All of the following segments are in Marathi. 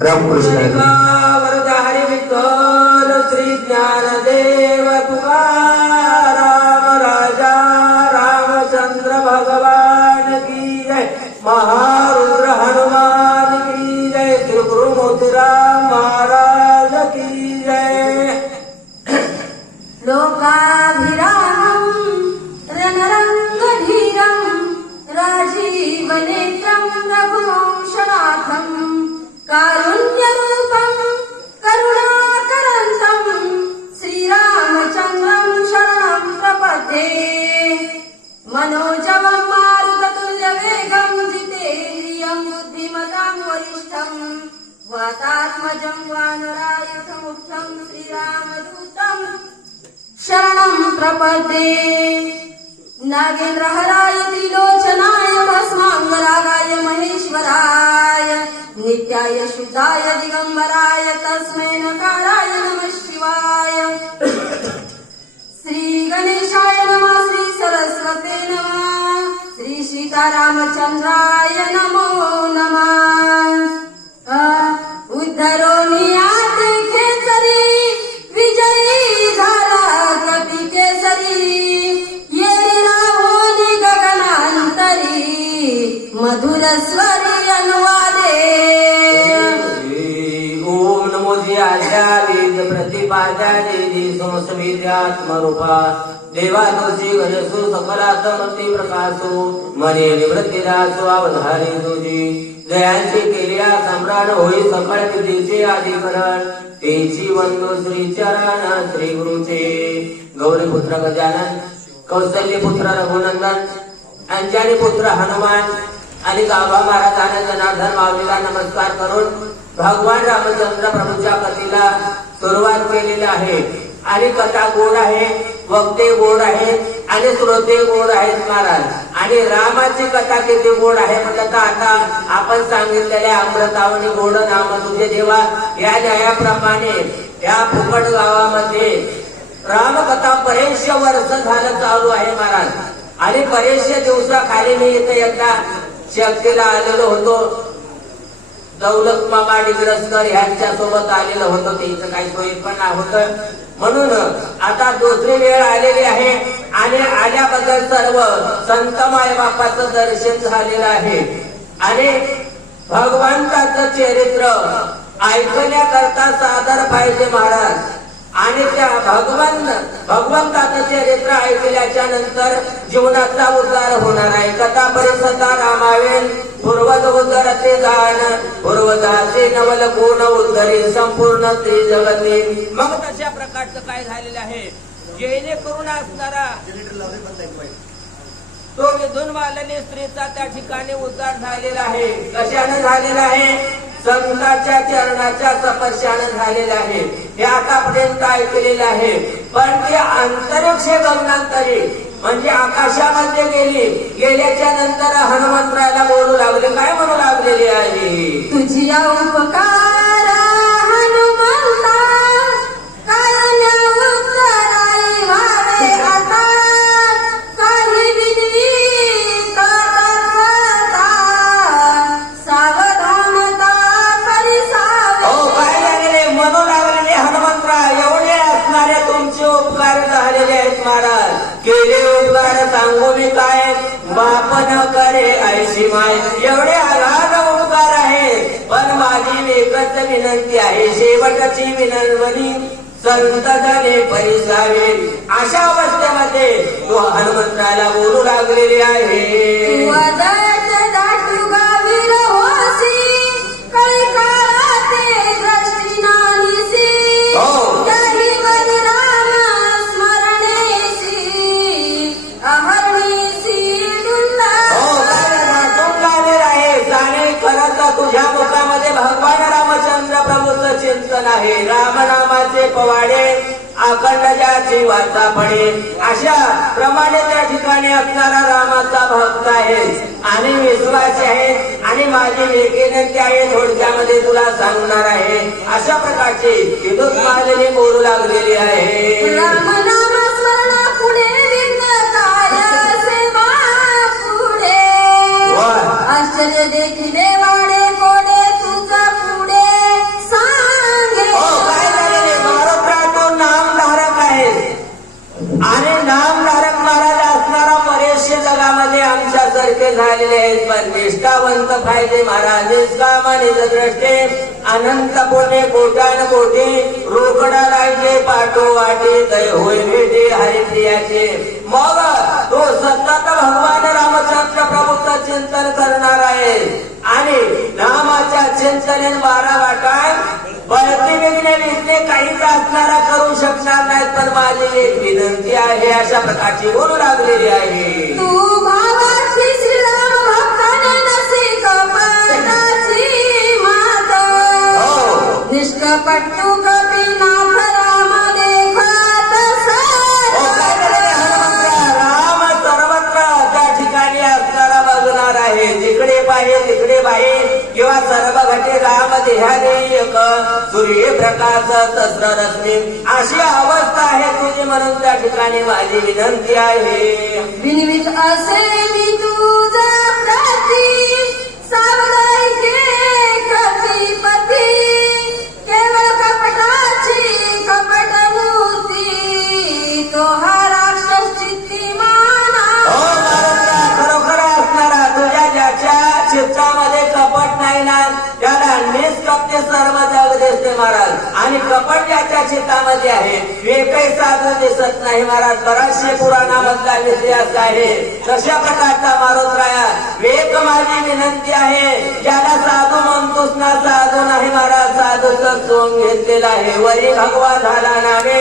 रामकृष्ण वरदारी विठ्ठल श्री ज्ञानदेव तुकाराम राजा रामचंद्र भगवान की जय महारुद्र हनुमान की जय श्री गुरु मोतीराम महाराज की जय लोकाभिरामं रणरङ्गधीरं राजीवनेत्रं रघुवंशनाथं कारुण्यरूपं करुणाकरन्तं श्रीरामचन्द्रं शरणं प्रपद्ये मनोजवं मारुततुल्यवेगं जितेन्द्रियं बुद्धिमतां वरिष्ठं वातात्मजं वानरायुधमुख्यं श्रीरामदूतं शरणं प्रपद्ये नागेन्द्रहराय त्रिलोचनाय भस्मांगरागाय महेश्वराय नित्याय शुद्धाय दिगंबराय तस्मै नकाराय नमः शिवाय श्री गणेशाय नमः श्री सरस्वते नमः श्री सीतारामचंद्राय नमो नमः उद्धरोनी आते खेचरी विजयी झाला कपी केसरी येरी राहोनी गगनांतरी मधुर स्वरी अनुवादे ओम नमो ज्याच्या वेद प्रतिपाद्या देवी संस्मित्यात्मरूपा देवा तुझी गणेशो सकलातमती प्रकाशो मने निवृत्तीदासो अवधारी तुझी जयांची केल्या सम्राट होई सकळ विधीचे अधिकरण तेची वंदो श्री चरण श्री गुरुचे गौरी पुत्र गजानन कौशल्य पुत्र रघुनंदन अंजनी पुत्र हनुमान आणि गाभा महाराजांना जनार्दन माऊलीला नमस्कार करून भगवान रामचंद्र प्रभूच्या कथेला सुरुवात केलेली आहे आणि कथा गोड आहे वक्ते गोड आहे आणि श्रोते गोड आहेत महाराज आणि रामाची कथा किती गोड आहे म्हटलं तर आता आपण सांगितलेल्या अमृतावनी गोड नाम तुझे देवा या न्यायाप्रमाणे या फुकट गावामध्ये रामकथा बरेच वर्ष झालं चालू आहे महाराज आणि बरेचशे दिवसाखाली मी इथे एकदा शक्तीला आलेलो होतो दौलत मामा डिग्रस्कर यांच्या सोबत आलेलं होतं त्याचं काही सोयी पण होतं म्हणून आता दुसरी वेळ आलेली आहे आणि आल्याबद्दल सर्व संत माय बापाचं दर्शन झालेलं आहे आणि भगवंताचं चरित्र ऐकण्याकरता सादर पाहिजे महाराज आणि त्या भगवंताचं चरित्र ऐकल्याच्या नंतर जीवनाचा उद्धार होणार आहे कथा परिसदा रामावेन पूर्वज उद्धरते गाण पूर्वदाचे नवल गुण उद्धरी संपूर्ण श्री जगती मग तशा प्रकारचं काय झालेलं आहे जेणेकरून असणारा तो विधून वालने स्त्रीचा त्या ठिकाणी उद्धार झालेला आहे कशाने झालेला आहे संतांच्या चरणाच्या स्पर्शाने झालेला आहे हे आतापर्यंत ऐकलेलं आहे पण ते अंतरिक्ष गमनांतरी म्हणजे आकाशामध्ये गेल्याच्या नंतर हनुमंतरायला बोलू लागले काय म्हणू लागलेले आहे तुझी उपकार हनुमंता करण्या उत्तराई व्हावे आता काही विनवी कातरता सावधानता परिसावे हो काय लागले म्हणू लागलेले हनुमंतराय एवढे असणारे तुमचे उपकार झालेले आहेत महाराज केले उपकार सांगू मी काय बाप न करे ऐशी माय एवढे अगाध उपकार आहेत पण माझी एकच विनंती आहे शेवटची विनंती संत जने परिसावे अशा अवस्थेमध्ये तो हनुमंताला बोलू लागलेले आहे दाटू गावीर होसी कळी काळाते दृष्टी नानीसी काही बलिराम स्मरणेसी अहर्णीसी दुंदा आहे जाणे करत तुझ्या मुखामध्ये भगवान रामचंद्र प्रभूचं चिंतन आहे रामनामाचे पवाडे अखंड ज्याची वाचा पडे अशा प्रमाणे त्या ठिकाणी असणारा रामाचा भक्त आहे आणि विश्वास आहे आणि माझी विनंती आहे थोडक्यामध्ये तुला सांगणार आहे अशा प्रकारची विद्युत मालेने बोलू लागलेली आहे रामनाम स्मरणा पुढे विघ्न कार्य सेवा पुढे आश्चर्य देखिले वाडे कोडे तुझा पुढे झालेले आहेत पण निष्ठावंत पाहिजे महाराज निष्काम निजद्रष्टे अनंत पुणे कोट्यान कोटी रोकडा लायचे पाठो वाटे दय होय भेटे हरिप्रियाचे मग तो सतत भगवान रामचंद्र प्रभूचं चिंतन करणार आहे आणि नामाच्या चिंतनेन 12 वाटाय बळती विघ्ने काहीच असणारा करू शकणार नाहीत पण माझी एक विनंती आहे अशा प्रकारची बोलू लागलेली आहे तू भावाची श्रीराम भक्ताने नसे कपटाची मात निष्कपट तू कपिनाथ राम देखत राम सर्वत्र त्या ठिकाणी असणारा बघणार आहे जिकडे पाहिजे तिकडे पाहिजे किंवा सर्व घटे राम देहाने एक सूर्य प्रकाश सहस्र रश्मी अशी अवस्था आहे तुझी म्हणून त्या ठिकाणी माझी विनंती आहे विनिवित असे मी तुझा प्रती सावधाई घे कपीपती केवळ कपटाची कपट मूर्ती तो हा राक्षस चित्ती माना खरोखर असणारा तुझ्या ज्याच्या चित्तामध्ये कपट नाही ना त्याला निष्कपटे सर्व जग दिसते महाराज आणि कपट ज्याच्या चित्तामध्ये आहे एकही साधू दिसत नाही महाराज बराचशे पुराणामधला इतिहास आहे तशा प्रकारचा मारुतराया एक माझी विनंती आहे ज्याला साधू म्हणतोस ना साधू नाही महाराज साधूचं सोंग घेतलेला आहे वरी भगवा झाला नावे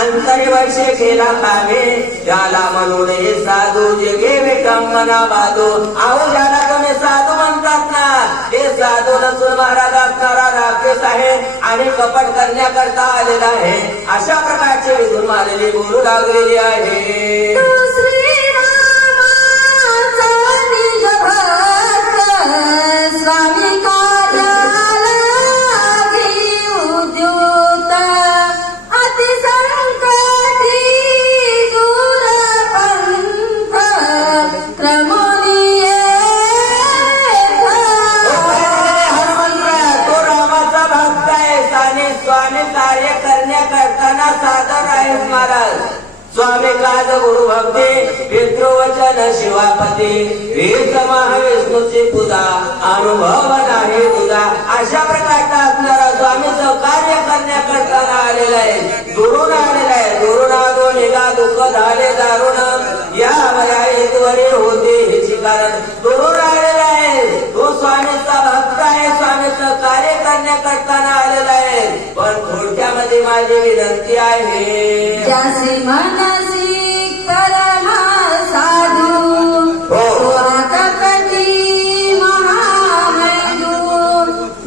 अंतरी वर्षे केला खावे ज्याला म्हणून हे साधू जे घेवे कमना बाधू आहो ज्याला तुम्ही साधू म्हणतात ना हे साधू नसून महाराज असणारा राक्षस आहे आणि कपट करण्याकरता आलेला आहे अशा प्रकारचे विधून मारलेली बोलू लागलेली आहे तू श्रीरामाचा निज भक्त स्वामी कार्याला उद्युक्त अति संकटी दूर पंथ क्रमोनिये तो रामाचा भक्त आहे आणि स्वामी कार्य करण्याकरताना सादर आहे महाराज स्वामी काज गुरु भक्ती पितृवचन शिवापती वेद महाविष्णूची पूजा अनुभव नाही तुझा अशा प्रकारचा असणारा स्वामीचं कार्य करण्याकरता आलेला आहे दुरून आलेला आहे दुरून आलो निघा दुःख झाले दारुण या वया येतवरी होते हेची कारण दुरून आलेला आहे तो स्वामीचा भक्त आहे स्वामीचं कार्य करण्याकरता आलेला आहे पण थोडक्यामध्ये माझी विनंती आहे ज्यासी मनसी परम साधू कपटी महामैदू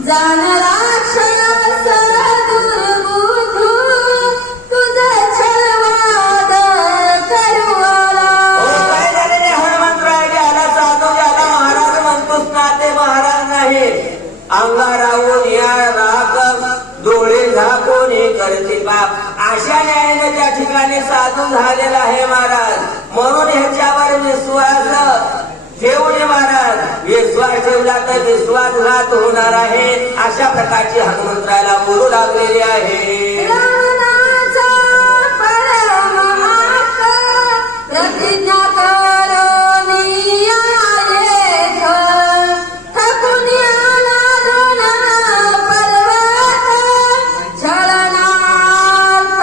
जाण राक्षस दुर्बुधू तुझ छलवाद करुवाला काय झालेले हनुमंतराय ज्याला साधू ज्याला महाराज म्हणतोस ना ते महाराज नाही अंगाराहून या राख डोळे झाकून करते बाप अशा न्यायाने त्या ठिकाणी साधू झालेला आहे महाराज म्हणून ह्याच्यावर विश्वास ठेवू नये महाराज विश्वास ठेवला तर विश्वासघात होणार आहे अशा प्रकारची हनुमंतरायला बोलू लागलेली आहे रावणाचा परम हक्क प्रतिज्ञा करोनी आलेख थकून आला दोन पर्वत छळणार्थ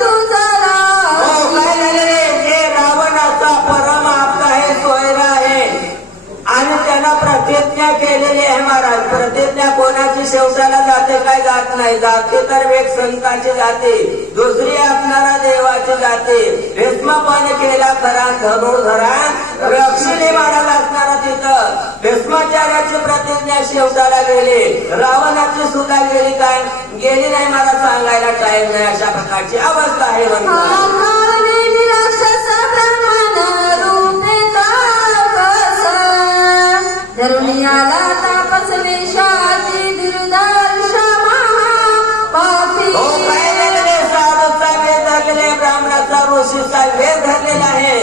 तुझा काय झालेले जे रावणाचा परम हक्क आहे सोयरा आहे आणि त्यानं प्रतिज्ञा केलेली आहे महाराज प्रतिज्ञा कोणाची शेवटाला जाते काय जात नाही जाते तर एक संताची जाते दुसरी असणारा देवाची जाते भीष्मपण केला खरा धनुर्धरा रक्षिणी महाराज असणारा तिथं भीष्माचार्याची प्रतिज्ञा शेवटाला गेली रावणाची सुद्धा गेली काय गेली नाही मला सांगायला टाइम नाही अशा प्रकारची अवस्था आहे म्हणून राक्षस ब्रह्मण रूपे तापस धरुणियाला तापस वेशाची दुर्दर्श महापापी काय झालेले साधूचा वेध धरलेले ब्राह्मणाचा ऋषीचा वेध धरलेला आहे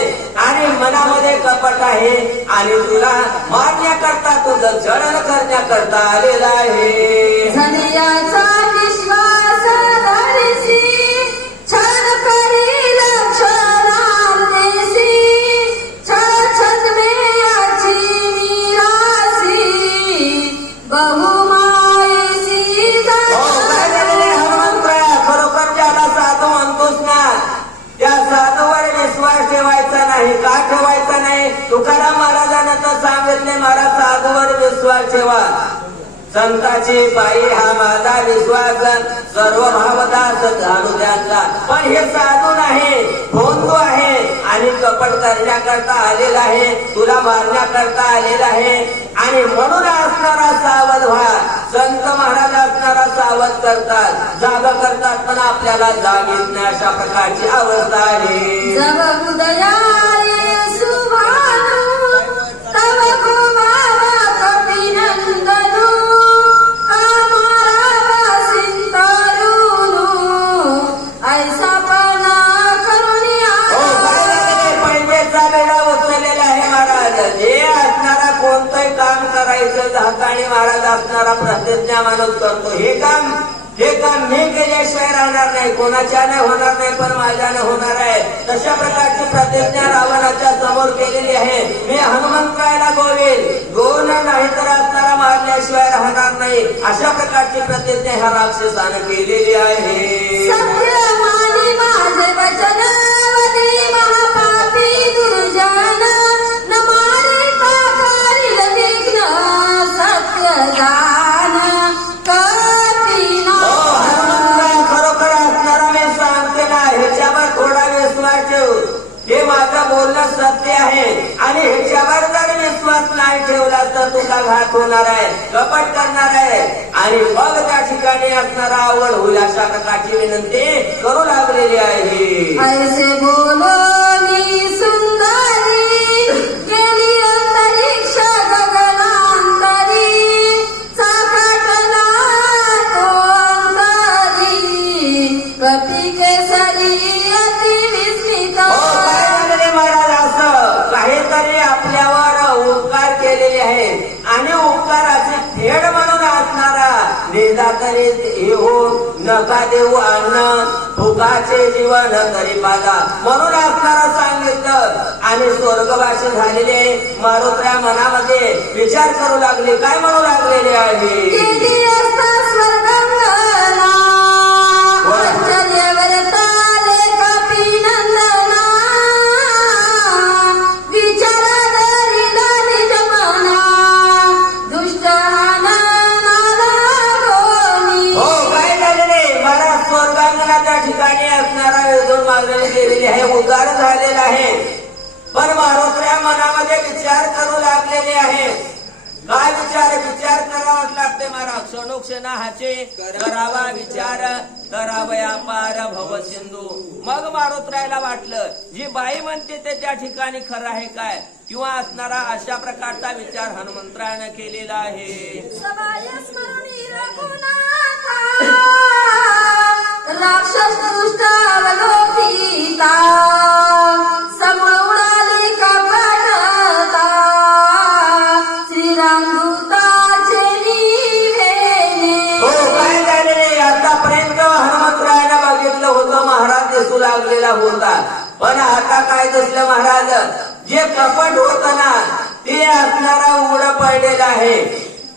आणि मनामध्ये कपट आहे आणि तुला मारण्याकरता तुझं जळण करण्याकरता आलेला आहे धनियाचा विश्वास धरिसी छळ करील क्षणार्धेसी छळ छद्मे याची त्याच्यानंतर सांगितले मला साधूवर विश्वास ठेवा संताची पायी हा माझा विश्वास सर्व भावदास घालू त्यांचा. पण हे साधू नाही भोंदू आहे आणि कपट करण्याकरता आलेला आहे तुला मारण्याकरता आलेला आहे आणि म्हणून असणारा सावध व्हा. संत महाराज असणारा सावध करतात जागा करतात पण आपल्याला जाग येत नाही अशा प्रकारची अवस्था आहे. जब उदयाये सुभानु तव गोवावा कपिनंदनु कामारावा सिंतरुनु ऐसा पना करुणी पैजेचा वेळा उचललेला आहे महाराज. जे असणारा कोणतंही काम करायचं हाताने महाराज असणारा प्रतिज्ञा माणूस करतो. हे काम मी केल्याशिवाय राहणार नाही कोणाच्याने होणार नाही पण माझ्याने होणार आहे. तशा प्रकारची प्रतिज्ञा रावणाच्या समोर केलेली आहे. मी हनुमंतरायला गोन नाही तर असणारा मारल्याशिवाय राहणार नाही अशा प्रकारची प्रतिज्ञा ह्या राक्षसानं केलेली आहे. सत्य मानी माझे वचन वदी महापापी दुर्जन न मारिता करील विघ्न सत्य जान कपिना. खरोखर असणारा मी सांगते ना ह्याच्यावर थोडा विश्वास ठेव. हे माझं बोलणं सत्य आहे आणि ह्याच्यावर जर विश्वास नाही ठेवला तर तुझा घात होणार आहे कपट करणार आहे आणि मग त्या ठिकाणी असणारा आवड होईल अशा प्रकारची विनंती करू लागलेली आहे. ऐसे बोलोनी सुंदरी गेली अंतरिक्ष गगनांतरी चाकाटला तो अंतरी कपी केसरी अति विस्मित. महाराज असं काहीतरी आपल्यावर उपकार केलेले आहेत आणि उपकाराची फेड म्हणून असणारा निदा करीत येऊन नका देऊ अन्न भुकाचे जीवन तरी पागा म्हणून असणारा सांगितलं आणि स्वर्गवासी झालेले मारुत्र्या मनामध्ये विचार करू लागले. काय म्हणू लागलेले आहे. केली असता स्वर्गंगना वंचनेवर ताले कपिनंदना विचार धरिला निज मना दुष्ट हाना नाला गोनी. हो काय झालेले मला स्वर्गांगणा त्या ठिकाणी असणारा वेदून मागणी केलेली आहे उदार झालेला आहे पण मारुत्र्या मनामध्ये विचार करू लागलेले आहे. काय विचार करावाच लागते महाराज. क्षणोक्षणा हाचे करावा विचार करावया पार भव सिंधू. मग मारुत्र्याला वाटलं जी बाई म्हणते ते त्या ठिकाणी खरं आहे काय किंवा असणारा अशा प्रकारचा विचार हनुमंतरायानं केलेला आहे. सबाय स्मरणी रघुनाथा राक्षस दुष्ट अवलोकिता समूळ उडाली कपटता श्रीरामदूताचे निवेने. हो काय झालेले आतापर्यंत हनुमंतरायानं बघितलं होतं महाराज दिसू लागलेला होता पण आता काय दिसलं महाराज जे कपट होत ना ते असणारा उघड पडलेला आहे.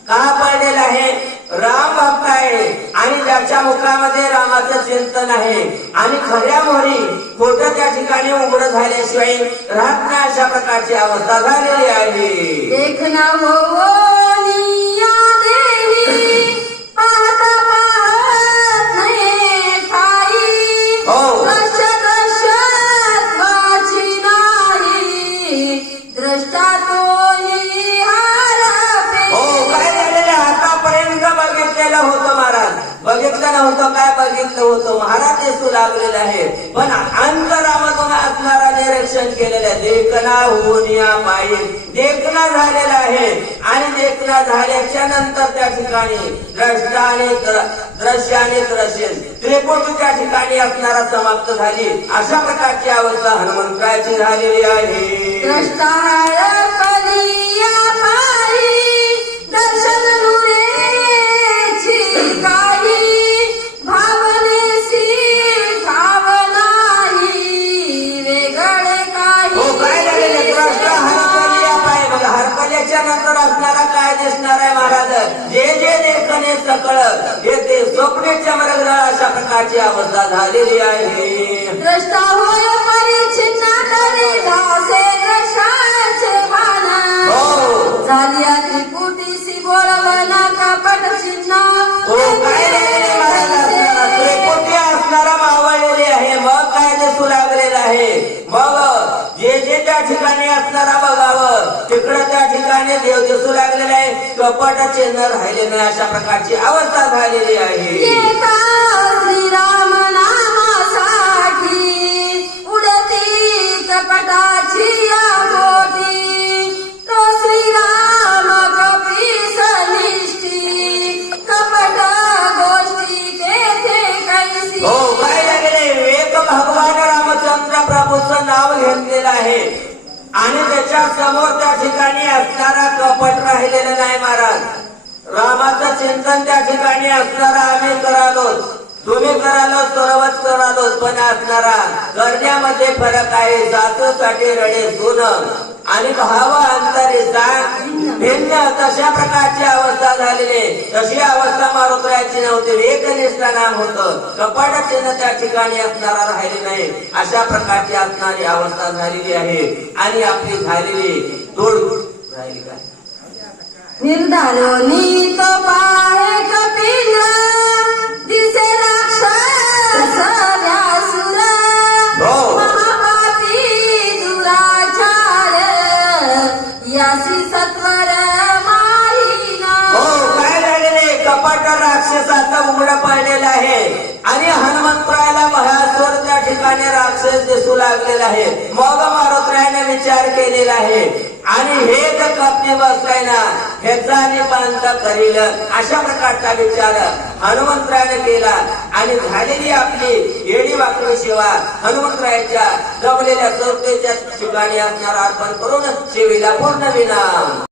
का पडलेला आहे. राम भक्त आहे आणि ज्याच्या मुखामध्ये रामाचं चिंतन आहे आणि खऱ्या मोहरी खोटं त्या ठिकाणी उघड झाल्याशिवाय राहत नाही अशा प्रकारची अवस्था झालेली आहे. देखना होनिया देही पाहता पाहत नाही ठाई हो दशदशात वाची नाही द्रष्टा तोही हारपे. हो काय झालेलं आतापर्यंत बघितलेलं होतं महाराज बघितलं नव्हतं काय बघितलं होतं महाराज दिसू लागलेलं आहे पण अंतरामधून असणारा निरीक्षण केलेलं आहे. देखना होऊन या पायी देखना झालेला आहे आणि देखना झाल्याच्या नंतर त्या ठिकाणी द्रष्टा आणि दृश्य आणि दृश्य त्रिपुटी त्या ठिकाणी असणारा समाप्त झाली अशा प्रकारची अवस्था हनुमंतरायाची झालेली आहे. द्रष्टा हरपलिया पायी दर्शन नुरेची काही भावनेशी भावनाही वेगळे काही. हो काय झालेले द्रष्टा हरपलिया पाय बघा हरपल्याच्या नंतर असणारा काय दिसणार आहे महाराज जे जे देखणे सकळ हे ते स्वप्ने चमरग्रह अशा प्रकारची अवस्था झालेली आहे. द्रष्टा होय परिच्छिन्न तरी दासे द्रष्टाचे भान. हो ठिकाणी असणारा बघावं, तिकडं त्या ठिकाणी देव दिसू लागलेला आहे, कपट चिन्ह राहिले नाही, अशा प्रकारची अवस्था झालेली आहे. एका श्रीराम नामासाठी उडती कपटाची रांगोटी, तो श्रीराम कपीसनिष्ठी, कपट गोष्टी तेथे कैसी. हो, काय लागले, एक भगवान रामचंद्र प्रभूचं नाव घेतलेलं आहे आणि त्याच्या समोर त्या ठिकाणी असणारा कपट राहिलेलं नाही. महाराज, रामाचं चिंतन त्या ठिकाणी असणारा आम्ही करालो, तुम्ही करालो, सर्वच करालो, पण असणारा करण्यामध्ये फरक आहे. सासूसाठी रडे सून आणि भाव अंतरे सांग भिन्न, तशा प्रकारची अवस्था झालेली. तशी अवस्था मारुतरायाची नव्हती, एकनिष्ठ नाम होतं, कपट चिन्ह त्या ठिकाणी असणारा राहिले नाही, अशा प्रकारची असणारी अवस्था झालेली आहे. आणि आपली झालेली तोड राहिली काय निर्धारोनी तो पाहे कपिल, दिसे राक्षस व्यासुर, हो. महापापी दुराचार, यासी सत्वर माहिना. हो, काय झालेले, कपट राक्षसाचं उघड पडलेलं आहे आणि हनुमंतरायाला भयासुर त्या ठिकाणी राक्षस दिसू लागलेला आहे. मग मारुतरायाने विचार केलेला आहे आणि हे जर कपने बसलाय ना, ह्याचा आणि बांध करील, अशा प्रकारचा विचार हनुमंतरायाने केला. आणि झालेली आपली येडी वाकडी सेवा हनुमंतरायाच्या जमलेल्या चौथीच्या ठिकाणी असणारा अर्पण करून सेवेला पूर्ण विना.